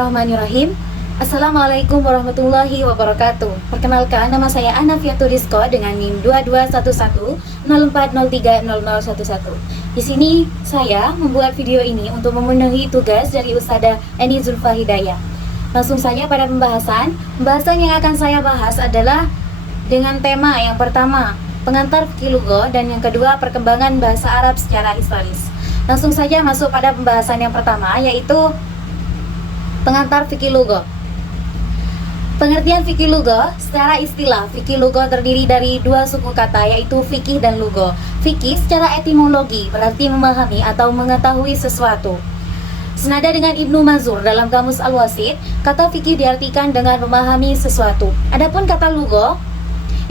Bismillahirrahmanirrahim. Assalamualaikum warahmatullahi wabarakatuh. Perkenalkan, nama saya Anafiatul Rizko dengan NIM 221104030011. Di sini saya membuat video ini untuk memenuhi tugas dari Ustadzah Eni Zulfa Hidayah. Langsung saja pada pembahasan. Pembahasan yang akan saya bahas adalah dengan tema yang pertama, pengantar fikih lugha, dan yang kedua, perkembangan bahasa Arab secara historis. Langsung saja masuk pada pembahasan yang pertama, yaitu pengantar fikih lugha. Pengertian fikih lugha secara istilah, fikih lugha terdiri dari dua suku kata, yaitu fikih dan lugha. Fikih secara etimologi berarti memahami atau mengetahui sesuatu. Senada dengan Ibnu Mazur dalam Kamus Al-Wasit, kata fikih diartikan dengan memahami sesuatu. Adapun kata lugha,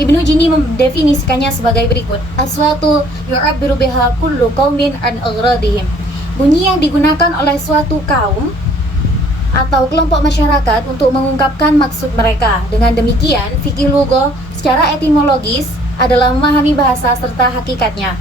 Ibnu Jini mendefinisikannya sebagai berikut: aswatu yu'abbiru biha kullu qaumin an aghradihim. Bunyi yang digunakan oleh suatu kaum atau kelompok masyarakat untuk mengungkapkan maksud mereka. Dengan demikian, fikih lugha secara etimologis adalah memahami bahasa serta hakikatnya.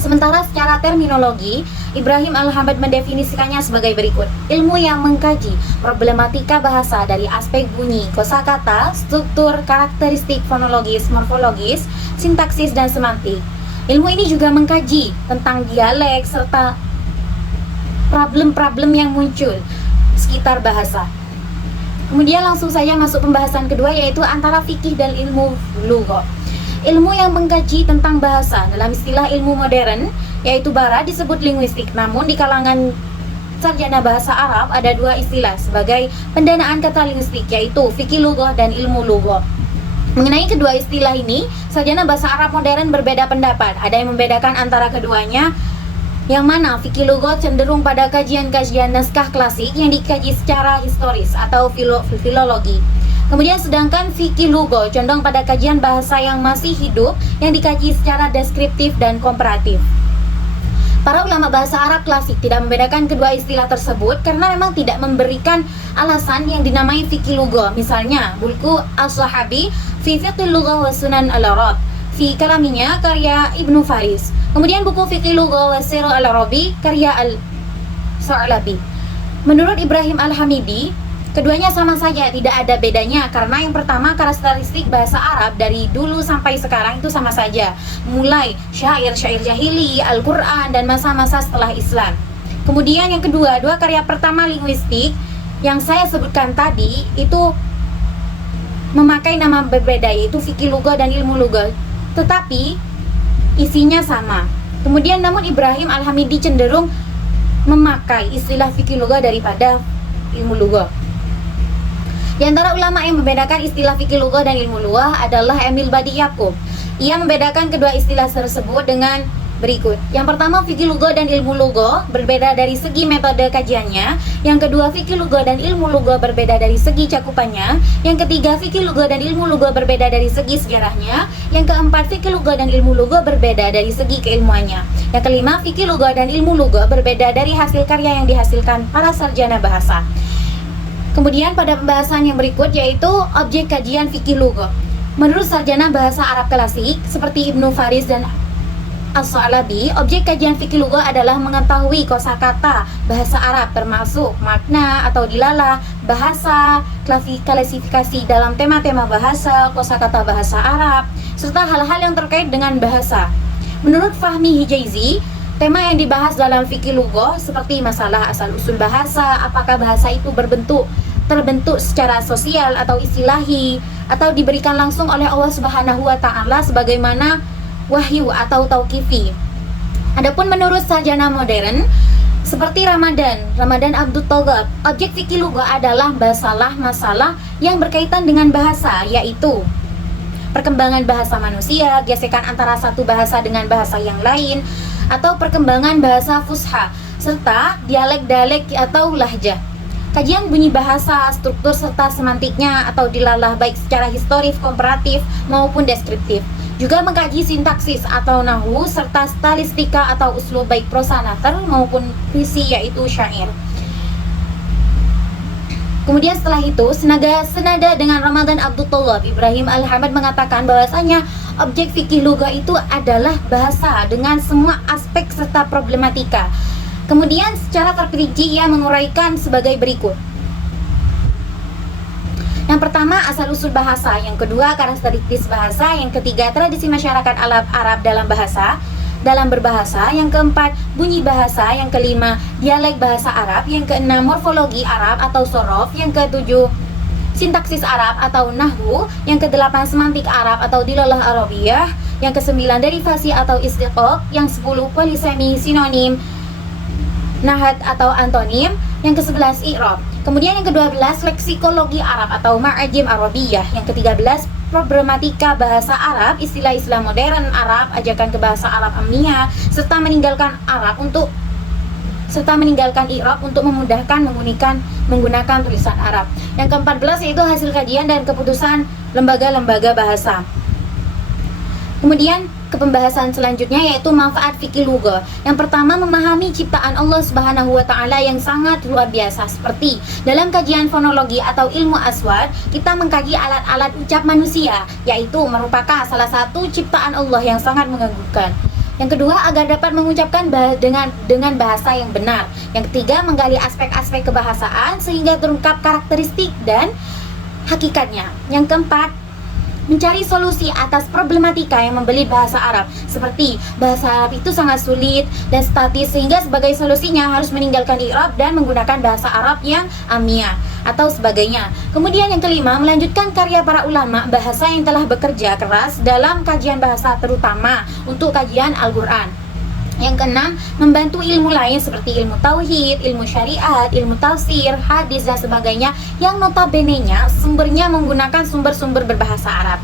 Sementara secara terminologi, Ibrahim Al-Hamad mendefinisikannya sebagai berikut: ilmu yang mengkaji problematika bahasa dari aspek bunyi, kosakata, struktur, karakteristik fonologis, morfologis, sintaksis, dan semantik. Ilmu ini juga mengkaji tentang dialek serta problem-problem yang muncul sekitar bahasa. Kemudian langsung saja masuk pembahasan kedua, yaitu antara fikih dan ilmu lugha. Ilmu yang mengkaji tentang bahasa dalam istilah ilmu modern, yaitu barat, disebut linguistik. Namun di kalangan sarjana bahasa Arab ada dua istilah sebagai pendanaan kata linguistik, yaitu fikih lugha dan ilmu lugha. Mengenai kedua istilah ini, sarjana bahasa Arab modern berbeda pendapat. Ada yang membedakan antara keduanya, yang mana fikih lugha cenderung pada kajian-kajian naskah klasik yang dikaji secara historis atau filologi. Kemudian sedangkan fikih lugha condong pada kajian bahasa yang masih hidup yang dikaji secara deskriptif dan komparatif. Para ulama bahasa Arab klasik tidak membedakan kedua istilah tersebut karena memang tidak memberikan alasan yang dinamai fikih lugha. Misalnya, buku As-Sahabi fi Fiqh Lugha wa Sunan Al-Arab fi kalaminya karya Ibnu Faris. Kemudian buku Fikih Lugha wa Sirah Al-Arabi karya Al-Sa'labi. Menurut Ibrahim Al-Hamidi, keduanya sama saja, tidak ada bedanya karena yang pertama, karakteristik bahasa Arab dari dulu sampai sekarang itu sama saja, mulai syair-syair jahili, Al-Quran, dan masa-masa setelah Islam. Kemudian yang kedua, dua karya pertama linguistik yang saya sebutkan tadi itu memakai nama berbeda, yaitu fikih lugha dan ilmu lugha, tetapi isinya sama. Kemudian namun Ibrahim Al-Hamidi cenderung memakai istilah fikih lugha daripada ilmu lugha. Di antara ulama yang membedakan istilah fikih lugha dan ilmu lugha adalah Emil Badi Yaqub. Ia membedakan kedua istilah tersebut dengan berikut. Yang pertama, fikih lugha dan ilmu lugha berbeda dari segi metode kajiannya. Yang kedua, fikih lugha dan ilmu lugha berbeda dari segi cakupannya. Yang ketiga, fikih lugha dan ilmu lugha berbeda dari segi sejarahnya. Yang keempat, fikih lugha dan ilmu lugha berbeda dari segi keilmuannya. Yang kelima, fikih lugha dan ilmu lugha berbeda dari hasil karya yang dihasilkan para sarjana bahasa. Kemudian pada pembahasan yang berikut, yaitu objek kajian fikih lugha. Menurut sarjana bahasa Arab klasik seperti Ibnu Faris dan As-Sa'labi, objek kajian fikih lugha adalah mengetahui kosakata bahasa Arab, termasuk makna atau dilalah bahasa, klasifikasi dalam tema-tema bahasa, kosakata bahasa Arab, serta hal-hal yang terkait dengan bahasa. Menurut Fahmi Hijaizi, tema yang dibahas dalam fikih lugha seperti masalah asal-usul bahasa, apakah bahasa itu terbentuk secara sosial atau istilahi, atau diberikan langsung oleh Allah Subhanahu wa Ta'ala sebagaimana wahyu atau tauqifi. Adapun menurut sarjana modern seperti Ramadan Abdul Thaghab, objek fikih lugha adalah masalah yang berkaitan dengan bahasa, yaitu perkembangan bahasa manusia, gesekan antara satu bahasa dengan bahasa yang lain, atau perkembangan bahasa fusha, serta dialek-dialek atau lahjah. Kajian bunyi bahasa, struktur serta semantiknya atau dilalah baik secara historis, komparatif maupun deskriptif. Juga mengkaji sintaksis atau nahwu serta stalistika atau uslub baik prosa nathar maupun puisi, yaitu syair. Kemudian setelah itu, senada dengan Ramadan Abdul Thaghab, Ibrahim Al-Hamad mengatakan bahwasanya objek fikih lugha itu adalah bahasa dengan semua aspek serta problematika. Kemudian secara terperinci ia menguraikan sebagai berikut. Yang pertama, asal-usul bahasa. Yang kedua, karakteristik bahasa. Yang ketiga, tradisi masyarakat Arab dalam berbahasa. Yang keempat, bunyi bahasa. Yang kelima, dialek bahasa Arab. Yang keenam, morfologi Arab atau sorof. Yang ketujuh, sintaksis Arab atau nahwu. Yang kedelapan, semantik Arab atau dilalah Arabiyah. Yang kesembilan, derivasi atau istiqaq. Yang 10, polisemi, sinonim, nahat atau antonim. Yang ke-11, i'rab. Kemudian yang ke-12, leksikologi Arab atau ma'ajim Arabiyah. Yang ke-13, problematika bahasa Arab, istilah-istilah modern Arab, ajakan ke bahasa Arab Amniyah, serta meninggalkan i'rab untuk memudahkan menggunakan tulisan Arab. Yang ke-14 yaitu hasil kajian dan keputusan lembaga-lembaga bahasa. Kemudian ke pembahasan selanjutnya yaitu manfaat fikih lugha. Yang pertama, memahami ciptaan Allah Subhanahu wa taala yang sangat luar biasa. Seperti dalam kajian fonologi atau ilmu aswad, kita mengkaji alat-alat ucap manusia, yaitu merupakan salah satu ciptaan Allah yang sangat mengagumkan. Yang kedua, agar dapat mengucapkan dengan bahasa yang benar. Yang ketiga, menggali aspek-aspek kebahasaan sehingga terungkap karakteristik dan hakikatnya. Yang keempat, mencari solusi atas problematika yang membelit bahasa Arab, seperti bahasa Arab itu sangat sulit dan statis sehingga sebagai solusinya harus meninggalkan i'rab dan menggunakan bahasa Arab yang amiyah atau sebagainya. Kemudian yang kelima, melanjutkan karya para ulama bahasa yang telah bekerja keras dalam kajian bahasa, terutama untuk kajian Al-Quran. Yang keenam, membantu ilmu lain seperti ilmu tauhid, ilmu syariat, ilmu tafsir, hadis dan sebagainya yang notabene-nya sumbernya menggunakan sumber-sumber berbahasa Arab.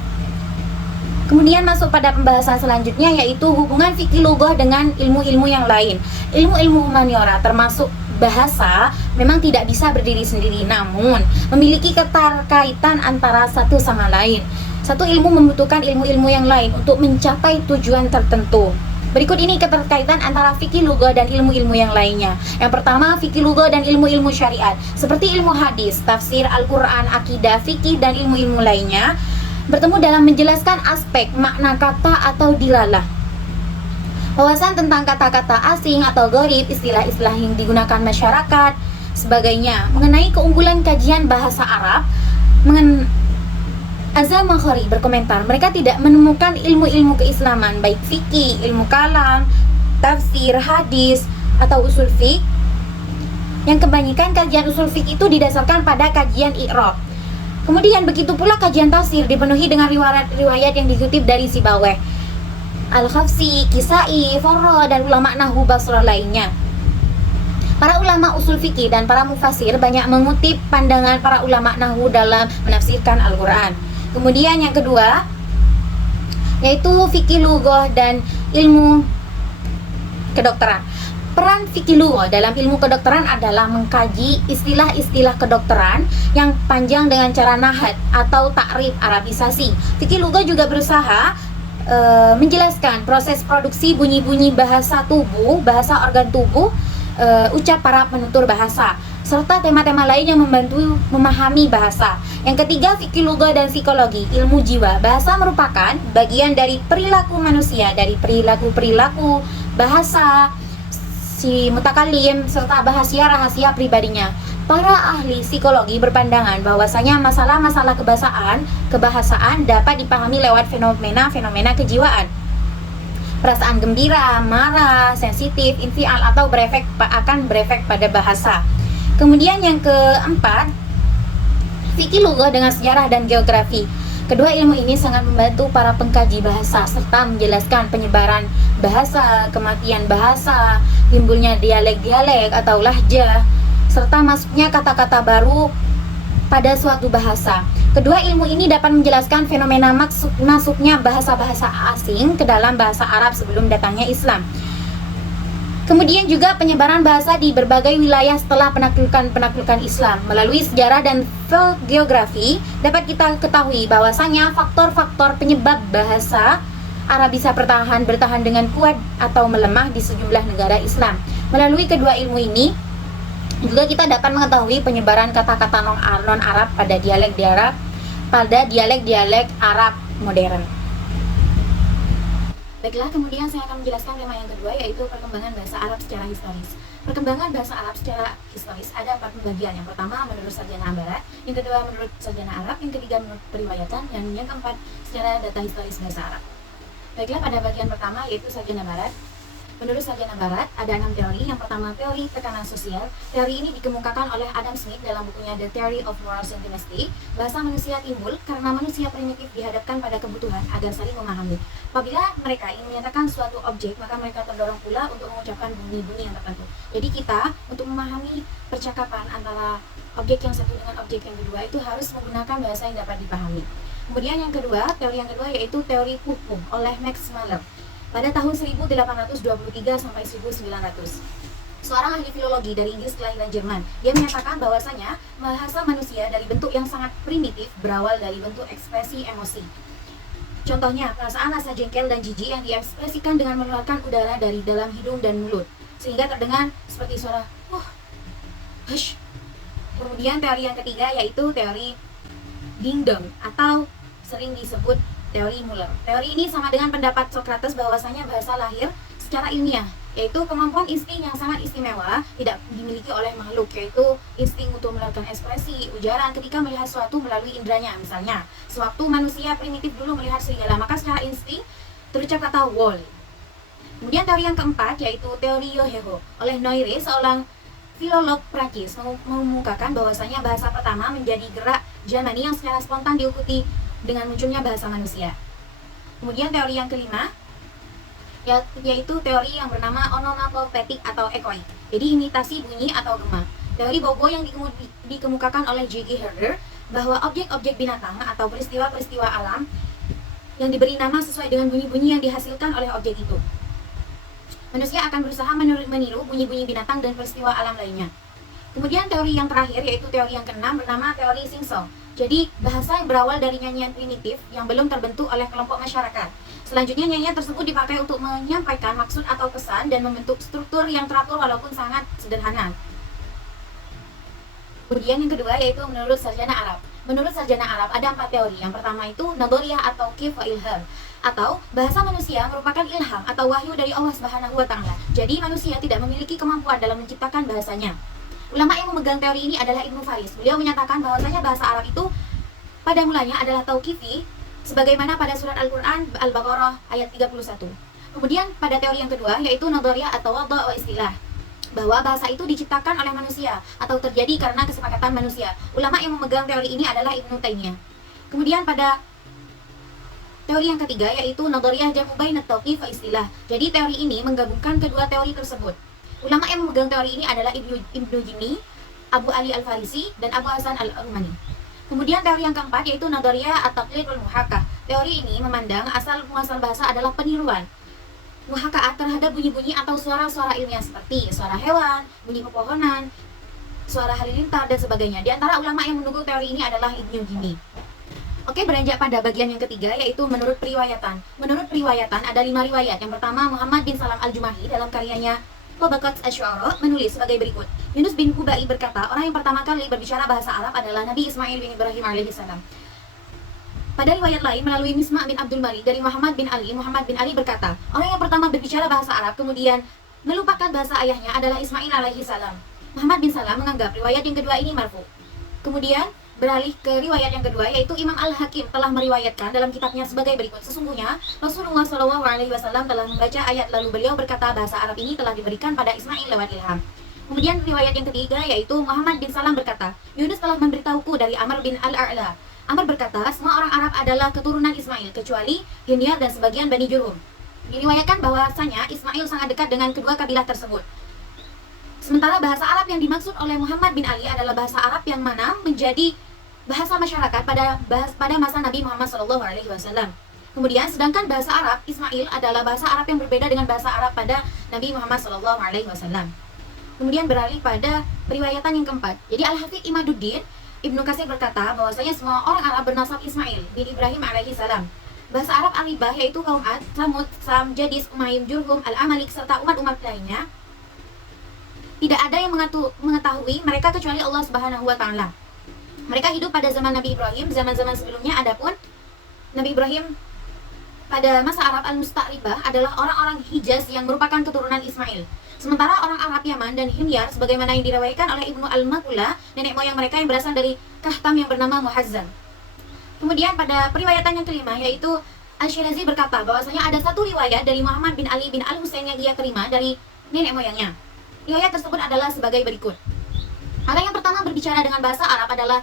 Kemudian masuk pada pembahasan selanjutnya yaitu hubungan fikih lughah dengan ilmu-ilmu yang lain. Ilmu-ilmu humaniora termasuk bahasa memang tidak bisa berdiri sendiri, namun memiliki keterkaitan antara satu sama lain. Satu ilmu membutuhkan ilmu-ilmu yang lain untuk mencapai tujuan tertentu. Berikut ini keterkaitan antara fikih lughah dan ilmu-ilmu yang lainnya. Yang pertama, fikih lughah dan ilmu-ilmu syariat, seperti ilmu hadis, tafsir, Al-Quran, akidah, fikih, dan ilmu-ilmu lainnya, bertemu dalam menjelaskan aspek makna kata atau dilalah. Wawasan tentang kata-kata asing atau gharib, istilah-istilah yang digunakan masyarakat, sebagainya. Mengenai keunggulan kajian bahasa Arab, Az-Zamakhshari berkomentar, mereka tidak menemukan ilmu-ilmu keislaman, baik fikih, ilmu kalam, tafsir, hadis, atau usul fiqh. Yang kebanyakan kajian usul fiqh itu didasarkan pada kajian i'rab. Kemudian begitu pula kajian tafsir dipenuhi dengan riwayat yang dikutip dari Sibawayh, Al-Khafsi, Kisai, Farra, dan ulama nahwu Basrah lainnya. Para ulama usul fikih dan para mufassir banyak mengutip pandangan para ulama nahwu dalam menafsirkan Al-Quran. Kemudian yang kedua yaitu fikih lughah dan ilmu kedokteran. Peran fikih lughah dalam ilmu kedokteran adalah mengkaji istilah-istilah kedokteran yang panjang dengan cara nahat atau takrif arabisasi. Fikih lughah juga berusaha menjelaskan proses produksi bunyi-bunyi bahasa tubuh, bahasa organ tubuh, ucap para penutur bahasa, serta tema-tema lain yang membantu memahami bahasa. Yang ketiga, fikih lughah dan psikologi, ilmu jiwa. Bahasa merupakan bagian dari perilaku manusia, dari perilaku bahasa si mutakalim serta rahasia pribadinya. Para ahli psikologi berpandangan bahwasanya masalah-masalah kebahasaan dapat dipahami lewat fenomena kejiwaan. Perasaan gembira, marah, sensitif, infial atau akan berefek pada bahasa. Kemudian yang keempat, fikih lughah dengan sejarah dan geografi. Kedua ilmu ini sangat membantu para pengkaji bahasa serta menjelaskan penyebaran bahasa, kematian bahasa, timbulnya dialek-dialek atau lahjah, serta masuknya kata-kata baru pada suatu bahasa. Kedua ilmu ini dapat menjelaskan fenomena masuknya bahasa-bahasa asing ke dalam bahasa Arab sebelum datangnya Islam. Kemudian juga penyebaran bahasa di berbagai wilayah setelah penaklukan Islam. Melalui sejarah dan geografi dapat kita ketahui bahwasanya faktor-faktor penyebab bahasa Arab bisa bertahan dengan kuat atau melemah di sejumlah negara Islam. Melalui kedua ilmu ini juga kita dapat mengetahui penyebaran kata-kata non-Arab pada dialek-dialek Arab modern. Baiklah, kemudian saya akan menjelaskan tema yang kedua yaitu perkembangan bahasa Arab secara historis. Perkembangan bahasa Arab secara historis ada 4 pembagian. Yang pertama menurut sarjana Barat, yang kedua menurut sarjana Arab, yang ketiga menurut periwayatan, dan yang keempat secara data historis bahasa Arab. Baiklah, pada bagian pertama yaitu sarjana Barat. Menurut sarjana Barat, ada 6 teori. Yang pertama, teori tekanan sosial. Teori ini dikemukakan oleh Adam Smith dalam bukunya The Theory of Morals and Honesty. Bahasa manusia timbul karena manusia primitif dihadapkan pada kebutuhan agar saling memahami. Apabila mereka ingin menyatakan suatu objek, maka mereka terdorong pula untuk mengucapkan bunyi-bunyi yang tertentu. Jadi kita, untuk memahami percakapan antara objek yang satu dengan objek yang kedua, itu harus menggunakan bahasa yang dapat dipahami. Kemudian yang kedua, teori yang kedua yaitu teori hukum oleh Max Muller pada tahun 1823 sampai 1900. Seorang ahli filologi dari Inggris kelahiran Jerman. Dia menyatakan bahwasanya bahasa manusia dari bentuk yang sangat primitif berawal dari bentuk ekspresi emosi. Contohnya, perasaan rasa jengkel dan jijik yang diekspresikan dengan mengeluarkan udara dari dalam hidung dan mulut, sehingga terdengar seperti suara hush. Kemudian teori yang ketiga yaitu teori ding-dong atau sering disebut teori Muller. Teori ini sama dengan pendapat Socrates bahwasanya bahasa lahir secara ilmiah, yaitu kemampuan insting yang sangat istimewa tidak dimiliki oleh makhluk, yaitu insting untuk melakukan ekspresi, ujaran ketika melihat sesuatu melalui indranya. Misalnya, sewaktu manusia primitif dulu melihat serigala, maka secara insting terucap kata wall. Kemudian teori yang keempat yaitu teori Yoheho oleh Noire, seorang filolog Prancis, mengumumkakan bahwasanya bahasa pertama menjadi gerak Jermani yang secara spontan diikuti dengan munculnya bahasa manusia. Kemudian teori yang kelima yaitu teori yang bernama onomatopetik atau ekoi, jadi imitasi bunyi atau gema. Teori Bobo yang dikemukakan oleh J.G. Herder bahwa objek-objek binatang atau peristiwa-peristiwa alam yang diberi nama sesuai dengan bunyi-bunyi yang dihasilkan oleh objek itu. Manusia akan berusaha meniru bunyi-bunyi binatang dan peristiwa alam lainnya. Kemudian teori yang terakhir yaitu teori yang keenam bernama teori sing-song. Jadi bahasa yang berawal dari nyanyian primitif yang belum terbentuk oleh kelompok masyarakat. Selanjutnya nyanyian tersebut dipakai untuk menyampaikan maksud atau pesan dan membentuk struktur yang teratur walaupun sangat sederhana. Kemudian yang kedua yaitu menurut sarjana Arab. Menurut sarjana Arab ada 4 teori. Yang pertama itu nadoriyah atau kif wa ilham, atau bahasa manusia merupakan ilham atau wahyu dari Allah Subhanahu wa taala. Jadi manusia tidak memiliki kemampuan dalam menciptakan bahasanya. Ulama yang memegang teori ini adalah Ibnu Faris. Beliau menyatakan bahwasanya bahasa Arab itu pada mulanya adalah tauqifi, sebagaimana pada surat Al-Quran Al-Baqarah ayat 31. Kemudian pada teori yang kedua yaitu nadoriyah atau wada' wa istilah, bahwa bahasa itu diciptakan oleh manusia atau terjadi karena kesepakatan manusia. Ulama yang memegang teori ini adalah Ibnu Taimiyah. Kemudian pada teori yang ketiga yaitu nadoriyah jam'u bainat tauqif wa istilah. Jadi teori ini menggabungkan kedua teori tersebut. Ulama yang memegang teori ini adalah Ibnu Jini, Abu Ali Al-Farisi, dan Abu Hasan Al-Rumani. Kemudian teori yang keempat yaitu nadoriyah at-taqlid wal muhakah. Teori ini memandang asal muasal bahasa adalah peniruan, muhakaat terhadap bunyi-bunyi atau suara-suara ilmiah seperti suara hewan, bunyi pepohonan, suara halilintar, dan sebagainya. Di antara ulama yang mendukung teori ini adalah Ibnu Jini. Oke, beranjak pada bagian yang ketiga yaitu menurut periwayatan. Menurut periwayatan ada 5 riwayat. Yang pertama, Muhammad bin Salam Al-Jumahi dalam karyanya Tabaqat Asy-Syu'ara menulis sebagai berikut. Yunus bin Hubai berkata, orang yang pertama kali berbicara bahasa Arab adalah Nabi Ismail bin Ibrahim alaihissalam. Pada riwayat lain melalui Misma' bin Abdul Malik dari Muhammad bin Ali berkata, orang yang pertama berbicara bahasa Arab kemudian melupakan bahasa ayahnya adalah Ismail alaihissalam. Muhammad bin Salam menganggap riwayat yang kedua ini marfu. Kemudian beralih ke riwayat yang kedua yaitu Imam Al-Hakim telah meriwayatkan dalam kitabnya sebagai berikut. Sesungguhnya Rasulullah SAW telah membaca ayat lalu beliau berkata bahasa Arab ini telah diberikan pada Ismail lewat ilham. Kemudian riwayat yang ketiga yaitu Muhammad bin Salam berkata, Yunus telah memberitahuku dari Amr bin Al-A'la. Amr berkata, semua orang Arab adalah keturunan Ismail kecuali Himyar dan sebagian Bani Jurhum. Diriwayatkan bahwasanya Ismail sangat dekat dengan kedua kabilah tersebut. Sementara bahasa Arab yang dimaksud oleh Muhammad bin Ali adalah bahasa Arab yang mana menjadi bahasa masyarakat pada masa Nabi Muhammad SAW. Kemudian sedangkan bahasa Arab Ismail adalah bahasa Arab yang berbeda dengan bahasa Arab pada Nabi Muhammad SAW. Kemudian beralih pada periwayatan yang keempat. Jadi Al-Hafidh Imaduddin Ibnu Katsir berkata bahwasanya semua orang Arab bernasab Ismail bin Ibrahim alaihissalam. Bahasa Arab Aribah yaitu kaum Ad, Samud, Sam, Jadis, Umayyad, Jurhum, Al-Amalik serta umat-umat lainnya, tidak ada yang mengetahui mereka kecuali Allah Subhanahu wa taala. Mereka hidup pada zaman Nabi Ibrahim, zaman-zaman sebelumnya. Adapun Nabi Ibrahim pada masa Arab Al-Musta'ribah adalah orang-orang Hijaz yang merupakan keturunan Ismail. Sementara orang Arab Yaman dan Himyar, sebagaimana yang diriwayatkan oleh Ibnu Al-Maqula, nenek moyang mereka yang berasal dari Kahtam yang bernama Muhazzam. Kemudian pada periwayatan yang kelima, yaitu Al-Syirazi berkata bahwasanya ada satu riwayat dari Muhammad bin Ali bin Al-Husain yang ia terima dari nenek moyangnya. Riwayat tersebut adalah sebagai berikut. Orang yang pertama berbicara dengan bahasa Arab adalah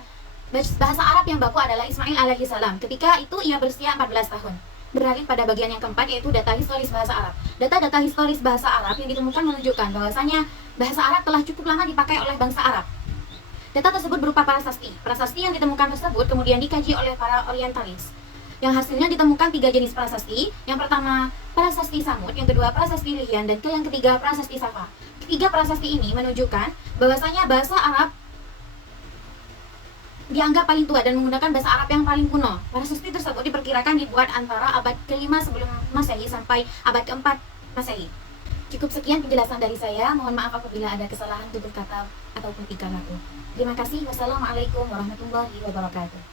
bahasa Arab yang baku adalah Ismail alaihi salam. Ketika itu ia berusia 14 tahun. Beralih pada bagian yang keempat, yaitu data historis bahasa Arab. Data-data historis bahasa Arab yang ditemukan menunjukkan bahwasanya bahasa Arab telah cukup lama dipakai oleh bangsa Arab. Data tersebut berupa prasasti. Prasasti yang ditemukan tersebut kemudian dikaji oleh para orientalis. Yang hasilnya ditemukan 3 jenis prasasti. Yang pertama, prasasti Samud, yang kedua prasasti Lihian, dan yang ketiga prasasti Safa. Ketiga prasasti ini menunjukkan bahwasanya bahasa Arab dianggap paling tua dan menggunakan bahasa Arab yang paling kuno. Prasasti tersebut diperkirakan dibuat antara abad ke-5 sebelum Masehi sampai abad ke-4 Masehi. Cukup sekian penjelasan dari saya. Mohon maaf apabila ada kesalahan tutur kata ataupun tingkah laku. Terima kasih. Wassalamualaikum warahmatullahi wabarakatuh.